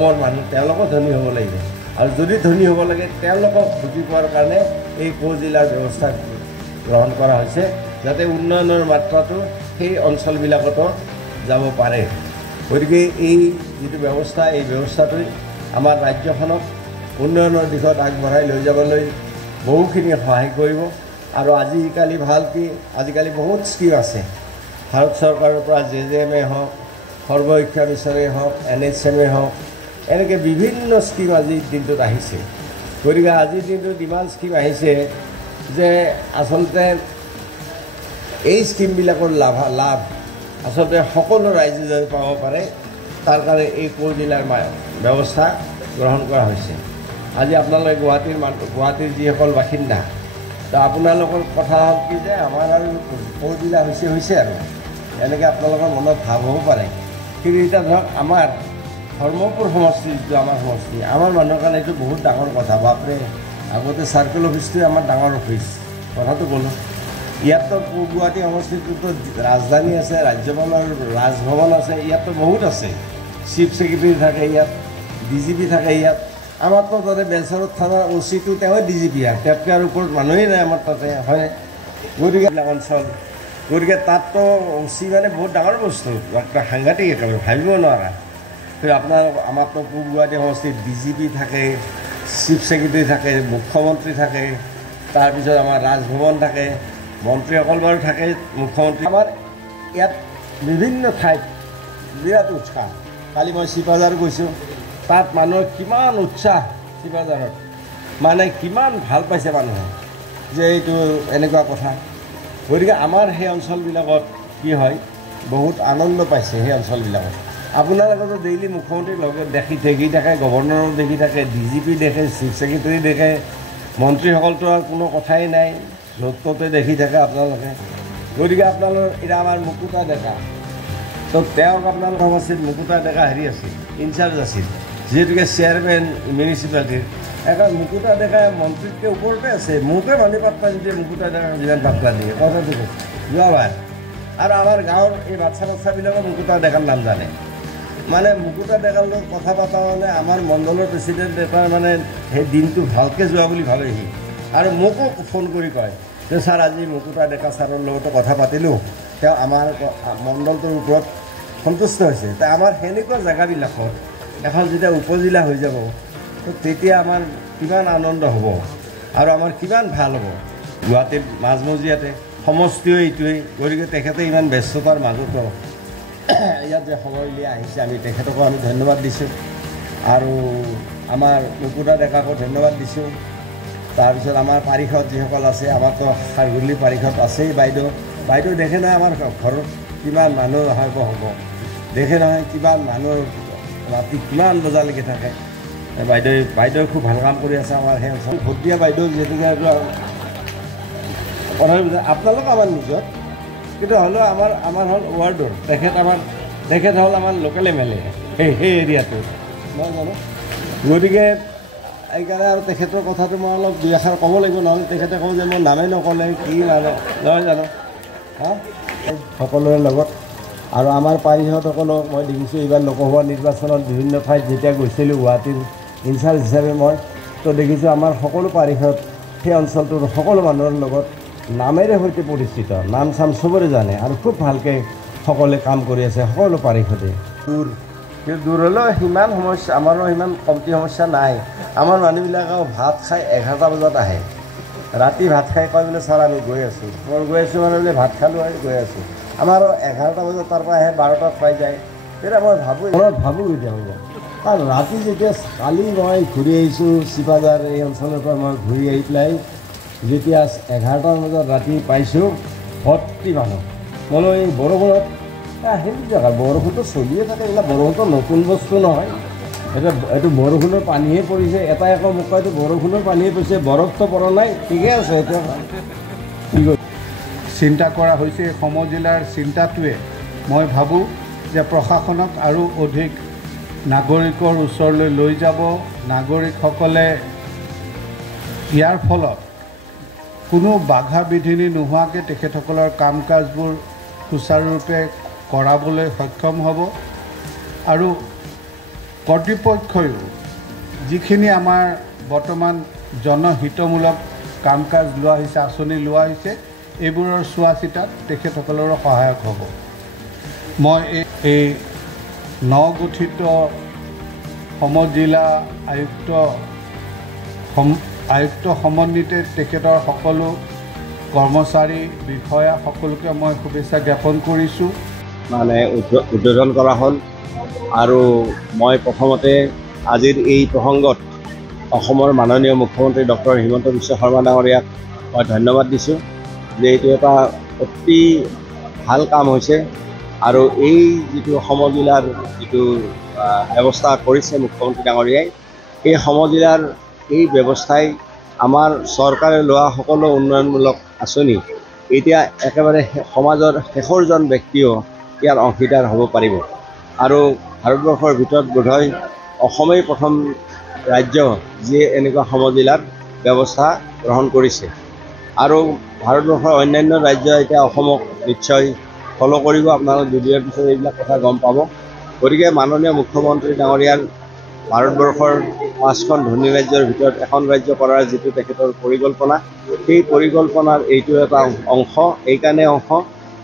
অসমৰ মানুহ তেওঁলোকো ধনী হ'ব লাগিব আৰু যদি ধনী হ'ব লাগে তেওঁলোকক বুজি পোৱাৰ কাৰণে এই কজিলাৰ ব্যৱস্থা গ্ৰহণ কৰা হৈছে যাতে উন্নয়নৰ মাত্ৰাটো সেই অঞ্চলবিলাকতো যাব পাৰে গতিকে এই যিটো ব্যৱস্থা এই ব্যৱস্থাটোৱে আমাৰ ৰাজ্যখনক উন্নয়নৰ দিশত আগবঢ়াই লৈ যাবলৈ বহুখিনি সহায় কৰিব আৰু আজিকালি ভাল কি আজিকালি বহুত স্কিম আছে ভাৰত চৰকাৰৰ পৰা JJM হওক সৰ্বশিক্ষা মিছনেই হওক NHM হওক এনেকৈ বিভিন্ন স্কিম আজিৰ দিনটোত আহিছে গতিকে আজিৰ দিনটোত ইমান স্কিম আহিছে যে আচলতে এই স্কিমবিলাকৰ লাভ আচলতে সকলো ৰাইজে যাতে পাব পাৰে তাৰ কাৰণে এই কজিলাৰ ব্যৱস্থা গ্ৰহণ কৰা হৈছে আজি আপোনালোকে গুৱাহাটীৰ যিসকল বাসিন্দা তো আপোনালোকৰ কথা হ'ল কি যে আমাৰ আৰু কজিলা হৈছে আৰু এনেকৈ আপোনালোকৰ মনত ভাৱ হ'ব পাৰে কিন্তু এতিয়া ধৰক আমাৰ ধৰ্মপুৰ সমষ্টি যিটো আমাৰ সমষ্টি আমাৰ মানুহৰ কাৰণে এইটো বহুত ডাঙৰ কথা বাপৰে আগতে চাৰ্কেল অফিচটোৱে আমাৰ ডাঙৰ অফিচ কথাটো ক'লোঁ ইয়াততো গুৱাহাটী সমষ্টিটোতো ৰাজধানী আছে ৰাজ্যপালৰ ৰাজভৱন আছে ইয়াততো বহুত আছে চিফ ছেক্ৰেটাৰী থাকে ইয়াত DGP থাকে ইয়াত আমাৰতো তাতে বেলচৰত থানাৰ OC-টো তেওঁৱে DGP তেওঁতকৈ আৰু ওপৰত মানুহেই নাই আমাৰ তাতে হয় গতিকে অঞ্চল গতিকে তাততো OC মানে বহুত ডাঙৰ বস্তু সাংঘাতিক একেবাৰে ভাবিব নোৱাৰা আপোনাৰ আমাৰতো পূব গুৱাহাটী সমষ্টিত DGP থাকে চিফ ছেক্ৰেটাৰী থাকে মুখ্যমন্ত্ৰী থাকে তাৰপিছত আমাৰ ৰাজভৱন থাকে মন্ত্ৰীসকল বাৰু থাকে মুখ্যমন্ত্ৰী আমাৰ ইয়াত বিভিন্ন ঠাইত বিৰাট উৎসাহ কালি মই চিপাঝাৰ গৈছোঁ তাত মানুহৰ কিমান উৎসাহ চিপাঝাৰত মানে কিমান ভাল পাইছে মানুহে যে এইটো এনেকুৱা কথা গতিকে আমাৰ সেই অঞ্চলবিলাকত কি হয় বহুত আনন্দ পাইছে সেই অঞ্চলবিলাকত আপোনালোকেতো ডেইলি মুখ্যমন্ত্ৰীৰ লগত দেখি থাকে গভৰ্ণৰক দেখি থাকে DGP দেখে চিফ ছেক্ৰেটাৰী দেখে মন্ত্ৰীসকলতো আৰু কোনো কথাই নাই য'ত ত'তে দেখি থাকে আপোনালোকে গতিকে আপোনালোকৰ এতিয়া আমাৰ মুকুতা ডেকা তো তেওঁক আপোনালোকৰ সমষ্টিত মুকুতা ডেকা হেৰি আছিল ইনচাৰ্জ আছিল যিহেতুকে চেয়াৰমেন মিউনিচিপালিটিৰ এখন মুকুতা ডেকা মন্ত্ৰীতকৈ ওপৰতে আছে মোকে মানুহ পাত্তা নিদিয়ে মুকুতা ডেকা যিমান পাত্তা দিয়ে কথাটো যোৱাবাৰ আৰু আমাৰ গাঁৱৰ এই বাচ্চাবিলাকৰ মুকুতা ডেকাৰ নাম জানে মানে মুকুতা ডেকাৰ লগত কথা পতা মানে আমাৰ মণ্ডলৰ প্ৰেচিডেণ্ট এটাৰ মানে সেই দিনটো ভালকৈ যোৱা বুলি ভাবেহি আৰু মোকো ফোন কৰি কয় যে ছাৰ আজি মুকুতা ডেকা ছাৰৰ লগতো কথা পাতিলোঁ তেওঁ আমাৰ মণ্ডলটোৰ ওপৰত সন্তুষ্ট হৈছে তে আমাৰ সেনেকুৱা জেগাবিলাকত এখন যেতিয়া উপজিলা হৈ যাব তো তেতিয়া আমাৰ কিমান আনন্দ হ'ব আৰু আমাৰ কিমান ভাল হ'ব গুৱাহাটীত মাজমজিয়াতে সমষ্টিও এইটোৱেই গতিকে তেখেতে ইমান ব্যস্ততাৰ মাজতো ইয়াত যে সময় উলিয়াই আহিছে আমি তেখেতকো আমি ধন্যবাদ দিছোঁ আৰু আমাৰ মুকুতা ডেকাকো ধন্যবাদ দিছোঁ তাৰপিছত আমাৰ পাৰিষদ যিসকল আছে আমাৰতো খাৰগুলি পাৰিষদ আছেই বাইদেউ দেখে নহয় আমাৰ ঘৰত কিমান মানুহ হ'ব দেখে নহয় কিমান মানুহ ৰাতি কিমান বজালৈকে থাকে বাইদেৱে খুব ভাল কাম কৰি আছে আমাৰ সেই অঞ্চল ভোট দিয়া বাইদেউ যিহেতুকে আপোনালোক আমাৰ নিজৰ কিন্তু হ'লেও আমাৰ হ'ল ৱাৰ্ডৰ তেখেত হ'ল আমাৰ লোকেল MLA সেই এৰিয়াটোৰ মই জানো গতিকে এইকাৰণে আৰু তেখেতৰ কথাটো মই অলপ দুই এষাৰ ক'ব লাগিব নহ'লে তেখেতে কওঁ যে মই নামেই নক'লে কি মানে নহয় জানো সকলোৰে লগত আৰু আমাৰ পাৰিষদসকলক মই দেখিছোঁ এইবাৰ লোকসভা নিৰ্বাচনত বিভিন্ন ঠাইত যেতিয়া গৈছিলোঁ গুৱাহাটীৰ ইনচাৰ্জ হিচাপে মই তো দেখিছোঁ আমাৰ সকলো পাৰিষদ সেই অঞ্চলটোৰ সকলো মানুহৰ লগত নামেৰে সৈতে পৰিচিত নাম চাম চবৰে জানে আৰু খুব ভালকৈ সকলোৱে কাম কৰি আছে সকলো পাৰিষদে দূৰ হ'লেও সিমান সমস্যা আমাৰো সিমান কমটি সমস্যা নাই আমাৰ মানুহবিলাকেও ভাত খাই 11টা বজাত আহে ৰাতি ভাত খাই কয় বোলে ছাৰ আমি গৈ আছোঁ মই গৈ আছোঁ মানে বোলে ভাত খালোঁ আৰু গৈ আছোঁ আমাৰো 11টা বজাত তাৰ পৰা আহে 12টাত পাই যায় তেতিয়া মই ভাবোঁ এতিয়া হ'ব কাৰণ ৰাতি যেতিয়া কালি মই ঘূৰি আহিছোঁ চিপাঝাৰ এই অঞ্চলৰ পৰা মই ঘূৰি আহি পেলাই যেতিয়া 11টা বজাত ৰাতি পাইছোঁ ভৰ্তি মানুহ মই এই বৰষুণত সেইটো জেগা বৰষুণটো চলিয়ে থাকে এইবিলাক বৰষুণটো নতুন বস্তু নহয় এইটো বৰষুণৰ পানীহে পৰিছে এটাই আকৌ মোক কয় এইটো বৰষুণৰ পানীহে পৰিছে বৰফটো পৰা নাই ঠিকে আছে এতিয়া চিন্তা কৰা হৈছে সমজিলাৰ চিন্তাটোৱে মই ভাবোঁ যে প্ৰশাসনক আৰু অধিক নাগৰিকৰ ওচৰলৈ লৈ যাব নাগৰিকসকলে ইয়াৰ ফলত কোনো বাধা বিঘিনি নোহোৱাকৈ তেখেতসকলৰ কাম কাজবোৰ সুচাৰুৰূপে কৰাবলৈ সক্ষম হ'ব আৰু কৰ্তৃপক্ষয়ো যিখিনি আমাৰ বৰ্তমান জনহিতমূলক কাম কাজ লোৱা হৈছে, আঁচনি লোৱা হৈছে, এইবোৰৰ চোৱা চিতাত তেখেতসকলৰো সহায়ক হ'ব। মই এই নগঠিত সমজিলা আয়ুক্ত সমন্বিতে তেখেতৰ সকলো কৰ্মচাৰী বিষয়া সকলোকে মই শুভেচ্ছা জ্ঞাপন কৰিছোঁ। মানে উদ্বোধন কৰা হ'ল আৰু মই প্ৰথমতে আজিৰ এই প্ৰসংগত অসমৰ মাননীয় মুখ্যমন্ত্ৰী ডক্টৰ হিমন্ত বিশ্ব শৰ্মা ডাঙৰীয়াক মই ধন্যবাদ দিছোঁ যে এইটো এটা অতি ভাল কাম হৈছে আৰু এই যিটো সমজিলাৰ যিটো ব্যৱস্থা কৰিছে মুখ্যমন্ত্ৰী ডাঙৰীয়াই, এই সমজিলাৰ এই ব্যৱস্থাই আমাৰ চৰকাৰে লোৱা সকলো উন্নয়নমূলক আঁচনি এতিয়া একেবাৰে সমাজৰ শেষৰজন ব্যক্তিও ইয়াৰ অংশীদাৰ হ'ব পাৰিব আৰু ভাৰতবৰ্ষৰ ভিতৰত বোধহয় অসমেই প্ৰথম ৰাজ্য যিয়ে এনেকুৱা সমজিলাৰ ব্যৱস্থা গ্ৰহণ কৰিছে আৰু ভাৰতবৰ্ষৰ অন্যান্য ৰাজ্যই এতিয়া অসমক নিশ্চয় ফ'ল' কৰিব। আপোনালোক দুদিনৰ পিছত এইবিলাক কথা গম পাব। গতিকে মাননীয় মুখ্যমন্ত্ৰী ডাঙৰীয়াৰ ভাৰতবৰ্ষৰ 5খন ধনী ৰাজ্যৰ ভিতৰত এখন ৰাজ্য কৰাৰ যিটো তেখেতৰ পৰিকল্পনা, সেই পৰিকল্পনাৰ এইটো এটা অংশ। এইকাৰণে অংশ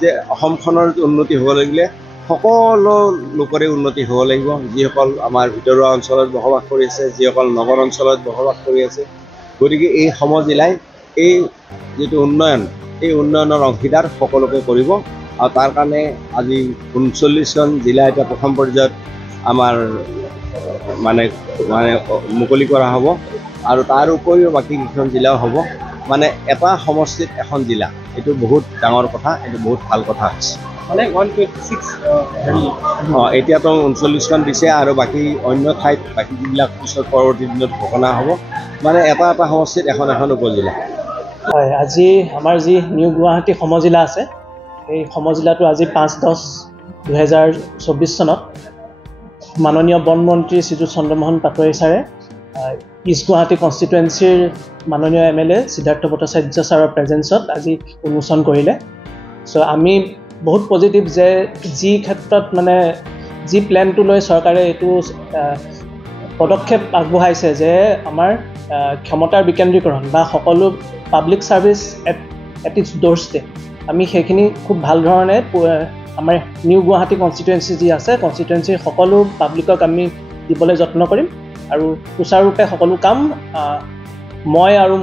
যে অসমখনৰ উন্নতি হ'ব লাগিলে সকলো লোকৰে উন্নতি হ'ব লাগিব, যিসকল আমাৰ ভিতৰুৱা অঞ্চলত বসবাস কৰি আছে, যিসকল নগৰ অঞ্চলত বসবাস কৰি আছে। গতিকে এই সমজিলাই এই যিটো উন্নয়ন, এই উন্নয়নৰ অংশীদাৰ সকলোকে কৰিব আৰু তাৰ কাৰণে আজি 39খন জিলা এতিয়া প্ৰথম পৰ্যায়ত আমাৰ মানে মুকলি কৰা হ'ব আৰু তাৰ উপৰিও বাকী কেইখন জিলাও হ'ব। মানে এটা সমষ্টিত এখন জিলা, এইটো বহুত ডাঙৰ কথা, এইটো বহুত ভাল কথা হৈছে। মানে 126 এতিয়াতো 39খন দিছে আৰু বাকী অন্য ঠাইত বাকীবিলাক পিছত পৰৱৰ্তী দিনত ঘোষণা হ'ব। মানে এটা সমষ্টিত এখন উপজিলা। হয়, আজি আমাৰ যি নিউ গুৱাহাটী সমজিলা আছে, এই সমজিলাটো আজি 5/10/2024 চনত মাননীয় বনমন্ত্ৰী শ্ৰীযুত চন্দ্ৰমোহন পাটোৱাৰী ছাৰে ইষ্ট গুৱাহাটী কনষ্টিটুৱেঞ্চিৰ মাননীয় MLA সিদ্ধাৰ্থ ভট্টাচাৰ্য ছাৰৰ প্ৰেজেঞ্চত আজি উন্মোচন কৰিলে। চ' আমি বহুত পজিটিভ যে যি ক্ষেত্ৰত মানে যি প্লেনটো লৈ চৰকাৰে এইটো পদক্ষেপ আগবঢ়াইছে যে আমাৰ ক্ষমতাৰ বিকেন্দ্ৰীকৰণ বা সকলো public service at its doorstep, আমি সেইখিনি খুব ভাল ধৰণে আমাৰ নিউ গুৱাহাটী কনষ্টিটুৱেঞ্চি যি আছে, কনষ্টিটুৱেঞ্চিৰ সকলো পাব্লিকক আমি দিবলৈ যত্ন কৰিম আৰু সুচাৰুৰূপে সকলো কাম মই আৰু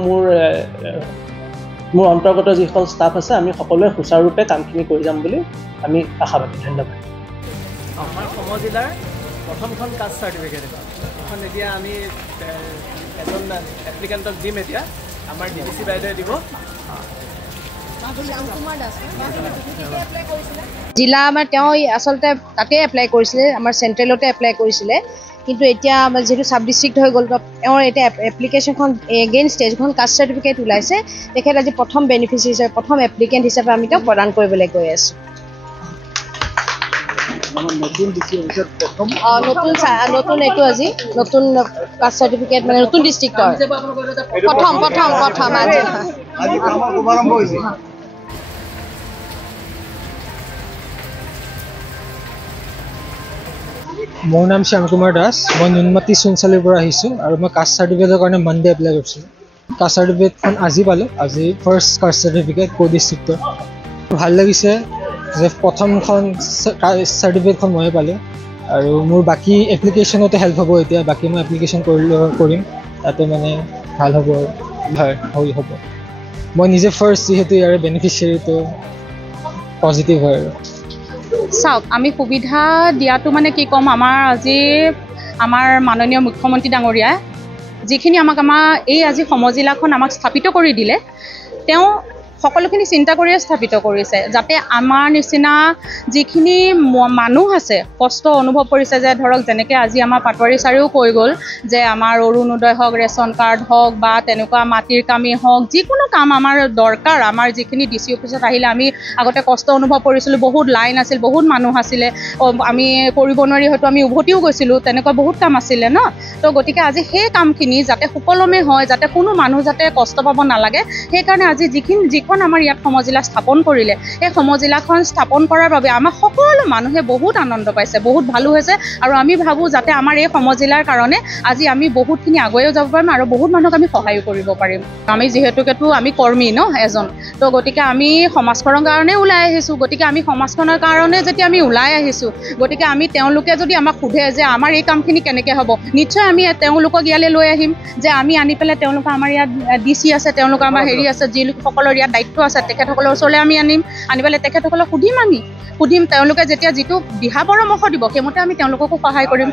মোৰ অন্তৰ্গত যিসকল ষ্টাফ আছে আমি সকলোৱে সুচাৰুৰূপে কামখিনি কৰি যাম বুলি আমি আশাবাদী। ধন্যবাদ। আমাৰ সমজিলাৰ প্ৰথমখন কাষ্ট চাৰ্টিফিকেট এখন এতিয়া আমি এজন এপ্লিকেণ্টক দিম। এতিয়া আমাৰ DDC বাইদেৱে দিব। জিলা আমাৰ তেওঁ আচলতে তাতে এপ্লাই কৰিছিলে, আমাৰ চেণ্ট্ৰেলতে এপ্লাই কৰিছিলে, কিন্তু এতিয়া আমাৰ যিহেতু চাব ডিষ্ট্ৰিক্ট হৈ গ'ল, তেওঁৰ এতিয়া এপ্লিকেশ্যনখন এগেইনষ্ট যিখন কাষ্ট চাৰ্টিফিকেট ওলাইছে, তেখেত আজি প্ৰথম বেনিফিচিয়াৰী হিচাপে, প্ৰথম এপ্লিকেণ্ট হিচাপে আমি তেওঁক প্ৰদান কৰিবলৈ গৈ আছোঁ। নতুন এইটো আজি নতুন কাষ্ট চাৰ্টিফিকেট মানে নতুন ডিষ্ট্ৰিক্টৰ প্ৰথম আজি। মোৰ নাম শ্যাম কুমাৰ দাস, মই নুনমাটি চোনচালিৰ পৰা আহিছোঁ আৰু মই কাষ্ট চাৰ্টিফিকেটৰ কাৰণে মানডে এপ্লাই কৰিছিলোঁ। কাষ্ট চাৰ্টিফিকেটখন আজি পালোঁ, আজি ফাৰ্ষ্ট কাষ্ট চাৰ্টিফিকেট ক'ৰ ডিষ্ট্ৰিক্টৰ। ভাল লাগিছে যে প্ৰথমখন চাৰ্টিফিকেটখন ময়ে পালোঁ আৰু মোৰ বাকী এপ্লিকেশ্যনতে হেল্প হ'ব। এতিয়া বাকী মই এপ্লিকেশ্যন কৰিম, তাতে মানে ভাল হ'ব আৰু হ'ব। মই নিজে ফাৰ্ষ্ট যিহেতু ইয়াৰে বেনিফিচিয়াৰীটো পজিটিভ হয় আৰু। চাওক, আমি সুবিধা দিয়াটো মানে কি ক'ম, আমাৰ মাননীয় মুখ্যমন্ত্ৰী ডাঙৰীয়াই যিখিনি আমাৰ এই আজি সমজিলাখন আমাক স্থাপিত কৰি দিলে, তেওঁ সকলোখিনি চিন্তা কৰিয়ে স্থাপিত কৰিছে, যাতে আমাৰ নিচিনা যিখিনি মানুহ আছে কষ্ট অনুভৱ কৰিছে, যে ধৰক যেনেকৈ আজি আমাৰ পাটোৱাৰী ছাৰেও কৈ গ'ল যে আমাৰ অৰুণোদয় হওক, ৰেচন কাৰ্ড হওক বা তেনেকুৱা মাটিৰ কামেই হওক, যিকোনো কাম আমাৰ দৰকাৰ, আমাৰ যিখিনি DC অফিচত আহিলে আমি আগতে কষ্ট অনুভৱ কৰিছিলোঁ, বহুত লাইন আছিল, বহুত মানুহ আছিলে, আমি কৰিব নোৱাৰি হয়তো আমি উভতিও গৈছিলোঁ, তেনেকুৱা বহুত কাম আছিলে ন। তো গতিকে আজি সেই কামখিনি যাতে সুকলমে হয়, যাতে কোনো মানুহ যাতে কষ্ট পাব নালাগে, সেইকাৰণে আজি যিখিনি যিখন আমাৰ ইয়াত সমজিলা স্থাপন কৰিলে এই সমজিলাখন স্থাপন কৰাৰ বাবে আমাৰ সকলো মানুহে বহুত আনন্দ পাইছে, বহুত ভালো হৈছে। আৰু আমি ভাবোঁ যাতে আমাৰ এই সমজিলাৰ কাৰণে আজি আমি বহুতখিনি আগুৱাইও যাব পাৰিম আৰু বহুত মানুহক আমি সহায়ো কৰিব পাৰিম। আমি যিহেতুকেতো আমি কৰ্মী এজন, তো গতিকে আমি সমাজখনৰ কাৰণে ওলাই আহিছোঁ। গতিকে আমি সমাজখনৰ কাৰণে যেতিয়া আমি ওলাই আহিছোঁ, গতিকে আমি তেওঁলোকে যদি আমাক সোধে যে আমাৰ এই কামখিনি কেনেকৈ হ'ব, নিশ্চয় আমি তেওঁলোকক ইয়ালৈ লৈ আহিম, যে আমি আনি পেলাই তেওঁলোকে আমাৰ ইয়াত DC আছে, তেওঁলোকৰ আমাৰ হেৰি আছে, যিসকলৰ ইয়াত দায়িত্ব আছে তেখেতসকলৰ ওচৰলৈ আমি আনি পেলাই তেখেতসকলক সুধিম। তেওঁলোকে যেতিয়া যিটো দিহা পৰামৰ্শ দিব সেইমতে আমি তেওঁলোককো সহায় কৰিম।